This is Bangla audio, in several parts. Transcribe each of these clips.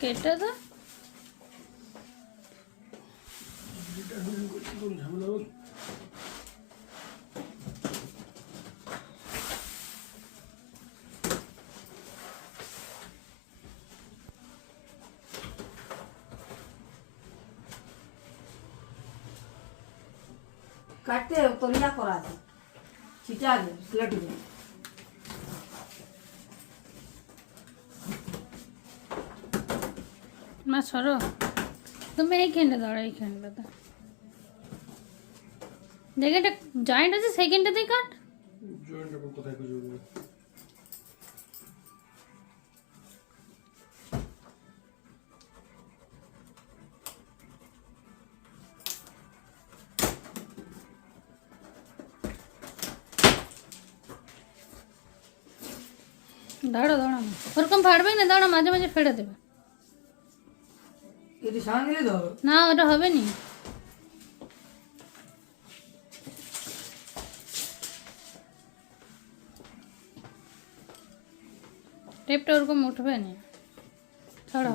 কেটে দা কাটতে তলিয়া করা আছে চিটা আছে প্লেট দিয়ে মা সরো তুমি এইখানটা দাঁড়া এইখানটাতে দেখে এটা জয়েন্ট আছে সেকেন্ডটাতেই কাট জয়েন্ট আবার কোথায় খুঁজে দাঁড়ো দাঁড়া ওরকম ফাড়বেই না, দাঁড়া মাঝে মাঝে ফেড়ে দেবে। এটি সামনে দিলে তো হবে না ওটা হবে নি, টেপটা ওরকম উঠবে না, ছাড়া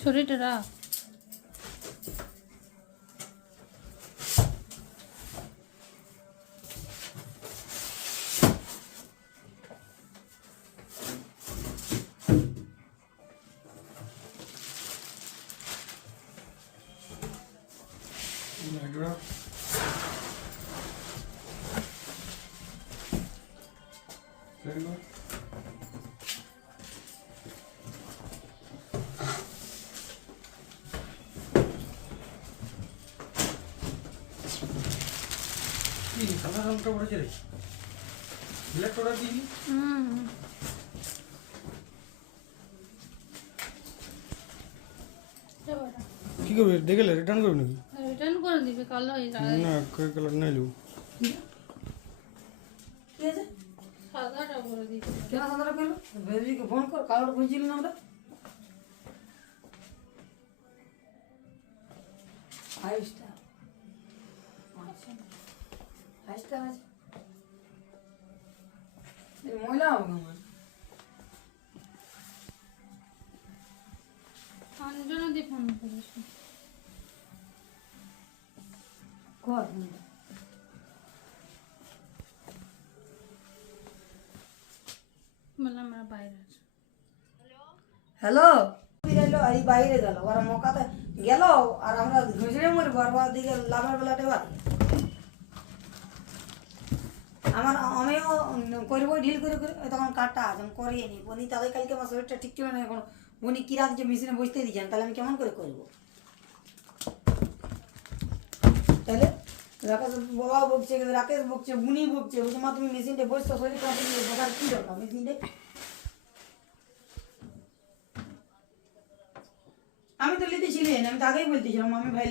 ছুরিটা রাখ। সাদা রংটা পড়েছে রে, ব্ল্যাক অর্ডার দিবি। কি করবি, দেখে রিটার্ন করবি নাকি? রিটার্ন করে দিবে, কালো হয়ে যাবে না কালার নাই লু কি আছে সাদাটা করে দিবে। কেন সাদাটা করলো বেবিকে ফোন কর, কালোটা খুঁজছিল না আমরা 5 স্টার 5 স্টার আছে এই ময়লা হবে আমার অঞ্জনা দি ফোন করেছে, কর বললাম আমরা বাইরে আছি। হ্যালো এলো এই বাইরে গেল ওরা মকাতে গেল আর আমরা ঘুষড়ে মরবো আর ওর দিকে লাভের বেলাতে বাদ আমিও করবো ঢিল করে করে তখন কাঠটা আছে আমি করিয়ে নিই উনি তাদের কালকে আমার শরীরটা ঠিক ছিল না, এখন উনি কিরা যে মেশিনে বসতে দিচ্ছেন তাহলে আমি কেমন করে করবো? তাহলে রাকেশ বাবা বকছে, রাকেশ বকছে, বুনি বকছে, বলছে মা তুমি মেশিনটা বসছো শরীর খারাপ বসার কী দরকার মেশিনটা? আমি তো লিতেছিলেন, আমি তো আগেই বলতেছিলাম আমি ভাই